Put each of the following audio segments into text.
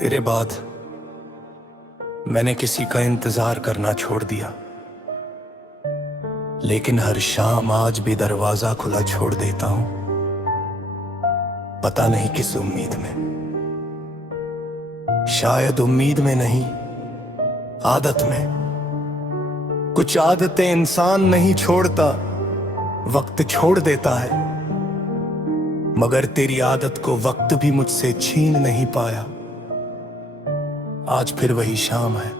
तेरे बाद मैंने किसी का इंतजार करना छोड़ दिया, लेकिन हर शाम आज भी दरवाजा खुला छोड़ देता हूं। पता नहीं किस उम्मीद में, शायद उम्मीद में नहीं, आदत में। कुछ आदतें इंसान नहीं छोड़ता, वक्त छोड़ देता है। मगर तेरी आदत को वक्त भी मुझसे छीन नहीं पाया। आज फिर वही शाम है,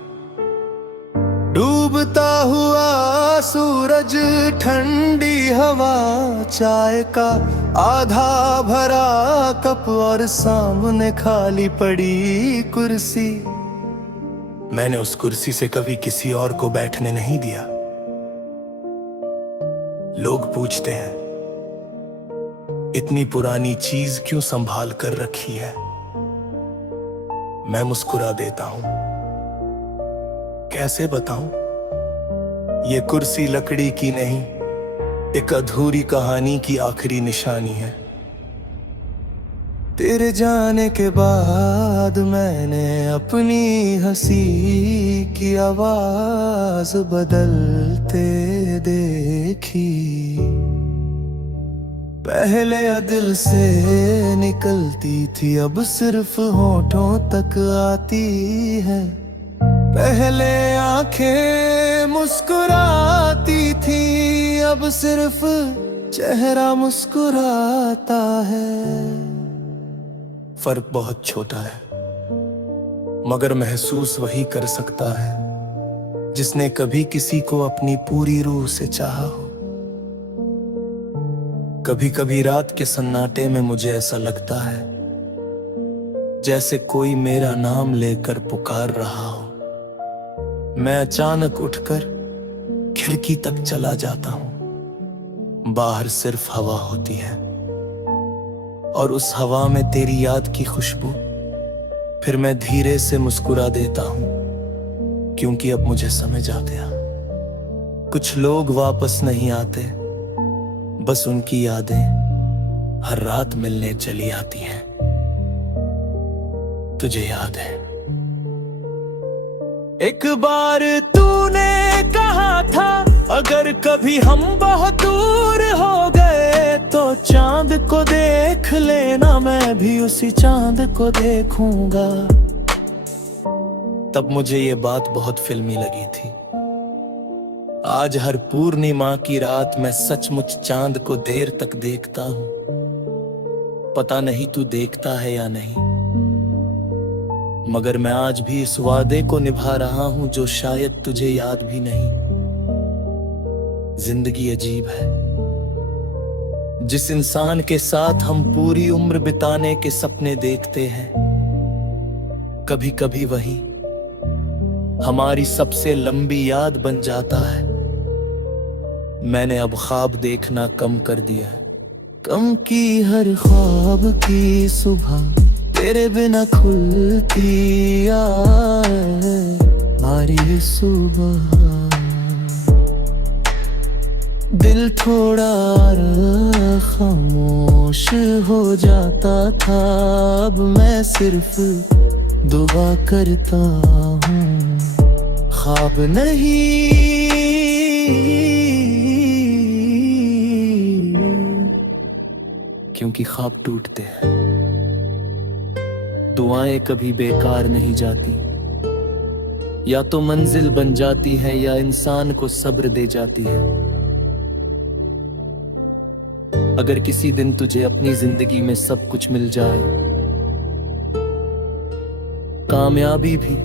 डूबता हुआ सूरज, ठंडी हवा, चाय का आधा भरा कप और सामने खाली पड़ी कुर्सी। मैंने उस कुर्सी से कभी किसी और को बैठने नहीं दिया। लोग पूछते हैं, इतनी पुरानी चीज क्यों संभाल कर रखी है? मैं मुस्कुरा देता हूं। कैसे बताऊं? ये कुर्सी लकड़ी की नहीं, एक अधूरी कहानी की आखिरी निशानी है। तेरे जाने के बाद मैंने अपनी हंसी की आवाज बदलते देखी। पहले दिल से निकलती थी, अब सिर्फ होठों तक आती है। पहले आंखें मुस्कुराती थी, अब सिर्फ चेहरा मुस्कुराता है। फर्क बहुत छोटा है, मगर महसूस वही कर सकता है जिसने कभी किसी को अपनी पूरी रूह से चाहा हो। कभी कभी रात के सन्नाटे में मुझे ऐसा लगता है जैसे कोई मेरा नाम लेकर पुकार रहा हो। मैं अचानक उठकर खिड़की तक चला जाता हूं। बाहर सिर्फ हवा होती है और उस हवा में तेरी याद की खुशबू। फिर मैं धीरे से मुस्कुरा देता हूं, क्योंकि अब मुझे समझ आ गया, कुछ लोग वापस नहीं आते, बस उनकी यादें हर रात मिलने चली आती हैं। तुझे याद है एक बार तूने कहा था, अगर कभी हम बहुत दूर हो गए तो चांद को देख लेना, मैं भी उसी चांद को देखूंगा। तब मुझे ये बात बहुत फिल्मी लगी थी। आज हर पूर्णिमा की रात मैं सचमुच चांद को देर तक देखता हूं। पता नहीं तू देखता है या नहीं, मगर मैं आज भी इस वादे को निभा रहा हूं जो शायद तुझे याद भी नहीं। जिंदगी अजीब है, जिस इंसान के साथ हम पूरी उम्र बिताने के सपने देखते हैं, कभी कभी वही हमारी सबसे लंबी याद बन जाता है। मैंने अब ख्वाब देखना कम कर दिया है। कम की हर ख्वाब की सुबह तेरे बिना खुलती आए हमारी सुबह। दिल थोड़ा खामोश हो जाता था, अब मैं सिर्फ दुआ करता हूँ। ख्वाब नहीं क्योंकि ख्वाब टूटते हैं। दुआएं कभी बेकार नहीं जाती, या तो मंजिल बन जाती है या इंसान को सब्र दे जाती है। अगर किसी दिन तुझे अपनी जिंदगी में सब कुछ मिल जाए, कामयाबी भी,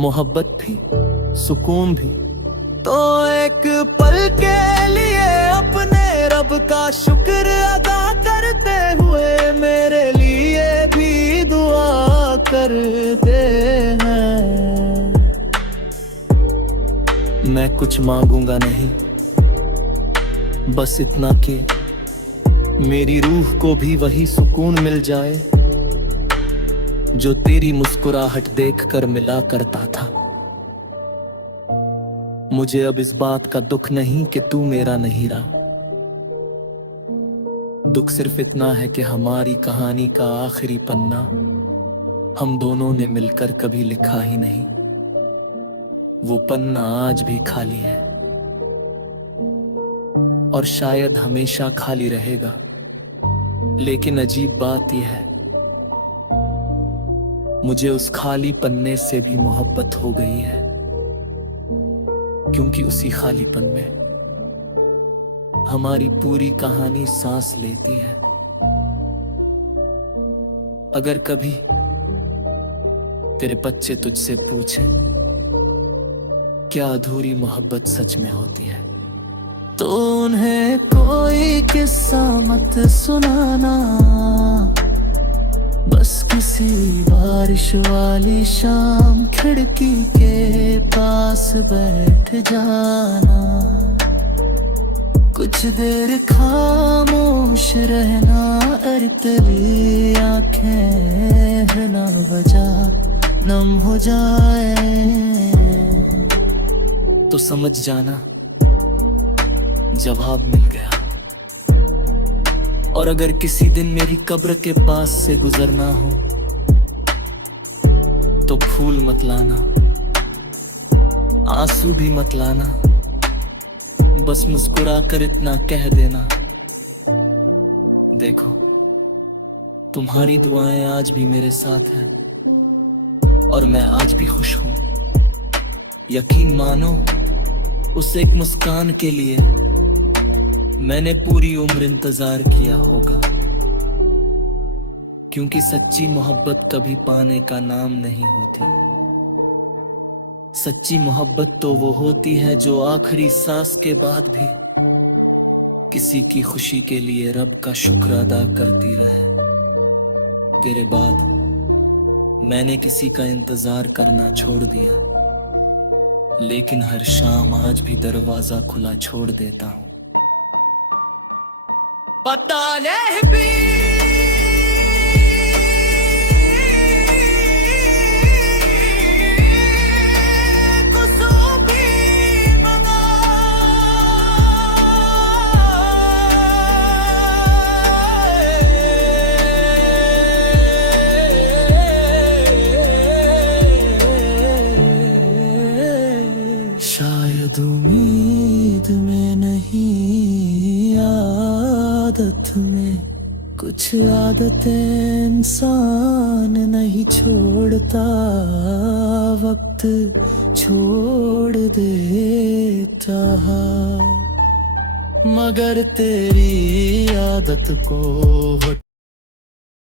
मोहब्बत भी, सुकून भी, तो एक पल के लिए अपने रब का शुक्र अदा करते हुए मेरे लिए भी दुआ करते हैं। मैं कुछ मांगूंगा नहीं, बस इतना कि मेरी रूह को भी वही सुकून मिल जाए जो तेरी मुस्कुराहट देखकर मिला करता था। मुझे अब इस बात का दुख नहीं कि तू मेरा नहीं रहा। दुख सिर्फ इतना है कि हमारी कहानी का आखिरी पन्ना हम दोनों ने मिलकर कभी लिखा ही नहीं, वो पन्ना आज भी खाली है और शायद हमेशा खाली रहेगा। लेकिन अजीब बात यह है, मुझे उस खाली पन्ने से भी मोहब्बत हो गई है, क्योंकि उसी खालीपन में हमारी पूरी कहानी सांस लेती है। अगर कभी तेरे बच्चे तुझसे पूछें क्या अधूरी मोहब्बत सच में होती है, तो उन्हें कोई किस्सा मत सुनाना, बस किसी बारिश वाली शाम खिड़की के पास बैठ जाना, कुछ देर खामोश रहना, अरे तेरी आंखें ना बजा नम हो जाए, तो समझ जाना जवाब मिल गया। और अगर किसी दिन मेरी कब्र के पास से गुजरना हो तो फूल मत लाना, आंसू भी मत लाना, बस मुस्कुरा कर इतना कह देना, देखो तुम्हारी दुआएं आज भी मेरे साथ हैं और मैं आज भी खुश हूं। यकीन मानो उस एक मुस्कान के लिए मैंने पूरी उम्र इंतजार किया होगा, क्योंकि सच्ची मोहब्बत कभी पाने का नाम नहीं होती। सच्ची मोहब्बत तो वो होती है जो आखिरी सांस के बाद भी किसी की खुशी के लिए रब का शुक्र अदा करती रहे। तेरे बाद मैंने किसी का इंतजार करना छोड़ दिया, लेकिन हर शाम आज भी दरवाजा खुला छोड़ देता हूं। पता नहीं भी शायद उम्मीद में नहीं, आदत में कुछ आदतें इंसान नहीं छोड़ता, वक्त छोड़ देता, मगर तेरी आदत को